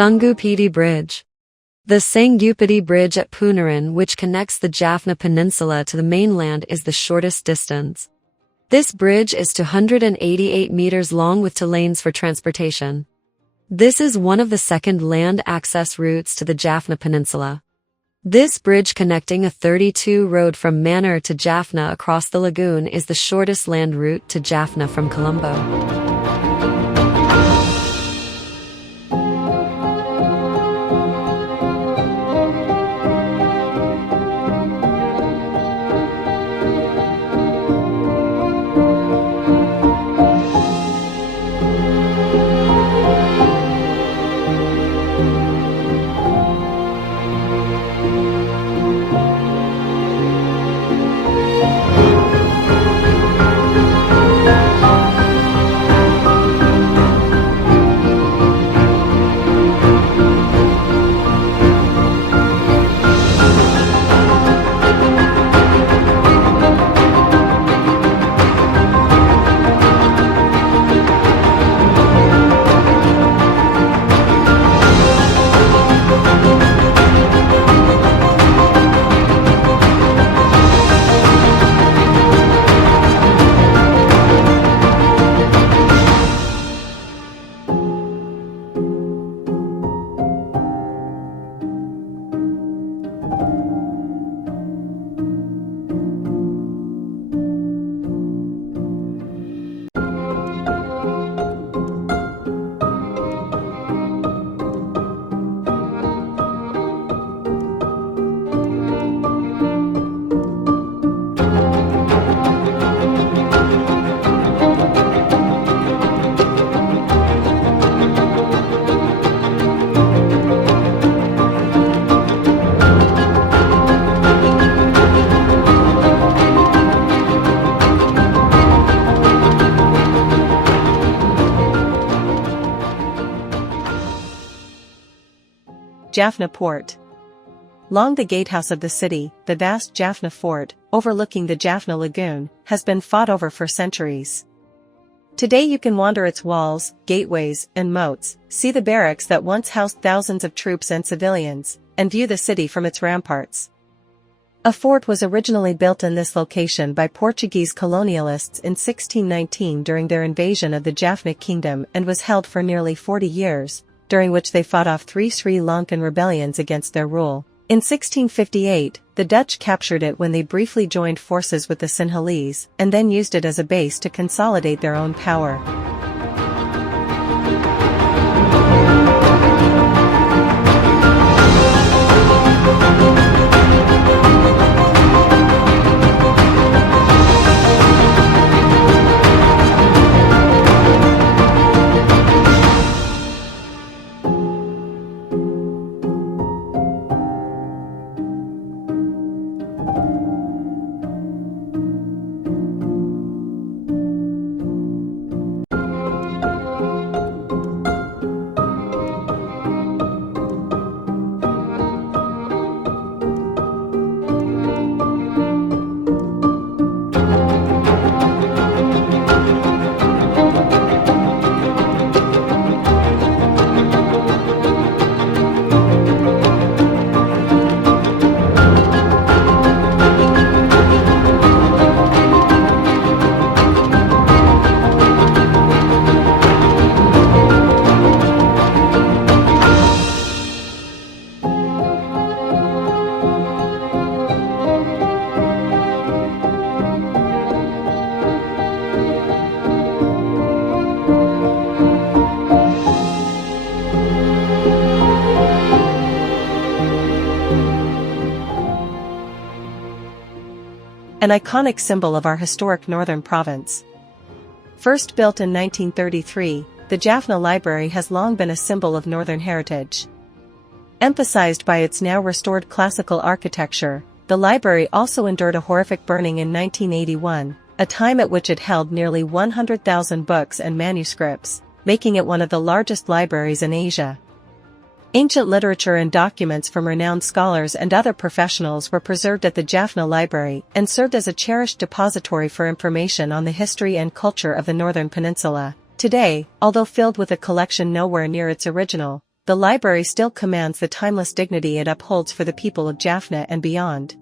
Sungupiti Bridge. The Sangupiti Bridge at Punaran, which connects the Jaffna Peninsula to the mainland, is the shortest distance. This bridge is 288 meters long with 2 lanes for transportation. This is one of the second land access routes to the Jaffna Peninsula. This bridge connecting a 32 road from Manor to Jaffna across the lagoon is the shortest land route to Jaffna from Colombo. Jaffna Port. Long the gatehouse of the city, the vast Jaffna Fort, overlooking the Jaffna Lagoon, has been fought over for centuries. Today you can wander its walls, gateways, and moats, see the barracks that once housed thousands of troops and civilians, and view the city from its ramparts. A fort was originally built in this location by Portuguese colonialists in 1619 during their invasion of the Jaffna Kingdom and was held for nearly 40 years, during which they fought off 3 Sri Lankan rebellions against their rule. In 1658, the Dutch captured it when they briefly joined forces with the Sinhalese, and then used it as a base to consolidate their own power. An iconic symbol of our historic northern province. First built in 1933, the Jaffna Library has long been a symbol of northern heritage. Emphasized by its now restored classical architecture, the library also endured a horrific burning in 1981, a time at which it held nearly 100,000 books and manuscripts, making it one of the largest libraries in Asia. Ancient literature and documents from renowned scholars and other professionals were preserved at the Jaffna Library and served as a cherished depository for information on the history and culture of the Northern Peninsula. Today, although filled with a collection nowhere near its original, the library still commands the timeless dignity it upholds for the people of Jaffna and beyond.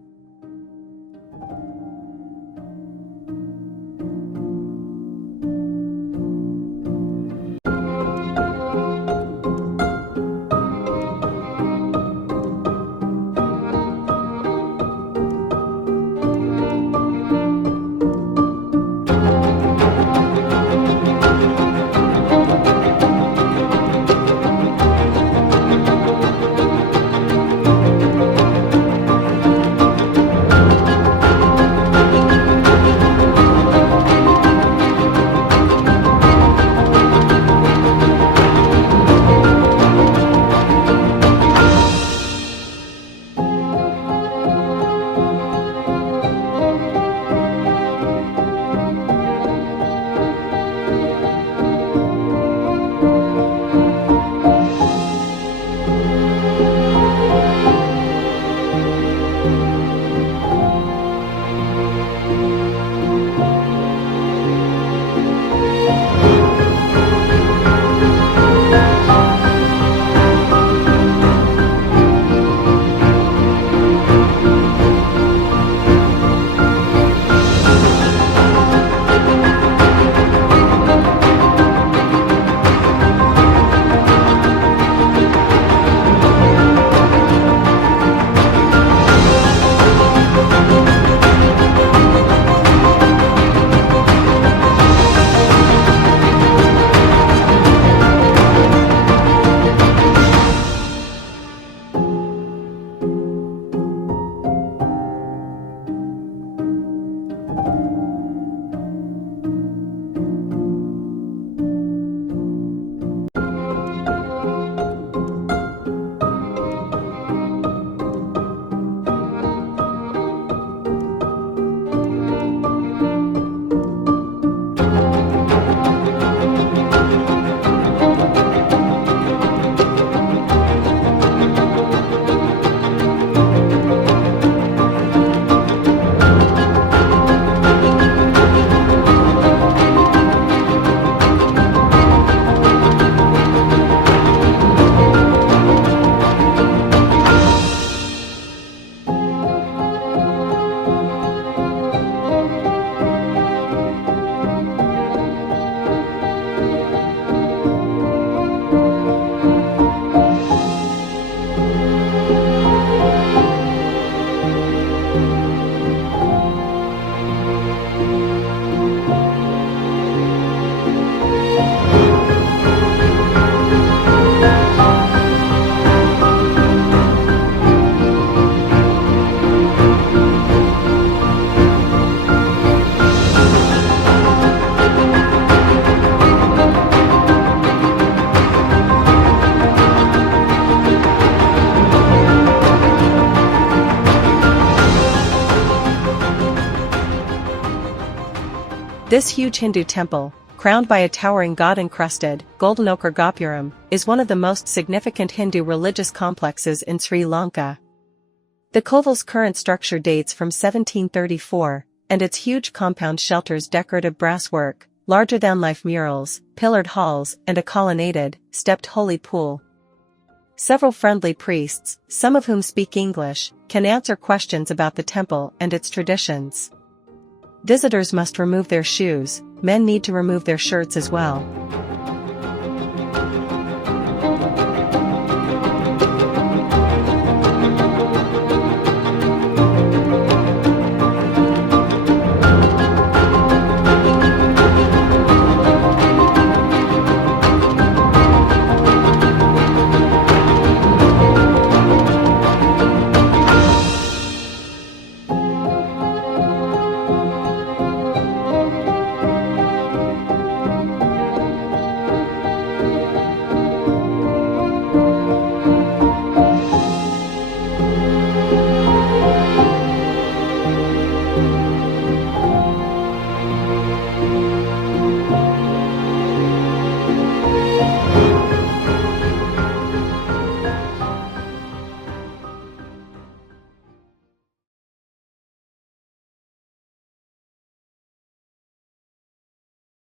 This huge Hindu temple, crowned by a towering god-encrusted, golden ochre gopuram, is one of the most significant Hindu religious complexes in Sri Lanka. The Kovil's current structure dates from 1734, and its huge compound shelters decorative brasswork, larger-than-life murals, pillared halls, and a colonnaded, stepped holy pool. Several friendly priests, some of whom speak English, can answer questions about the temple and its traditions. Visitors must remove their shoes, men need to remove their shirts as well.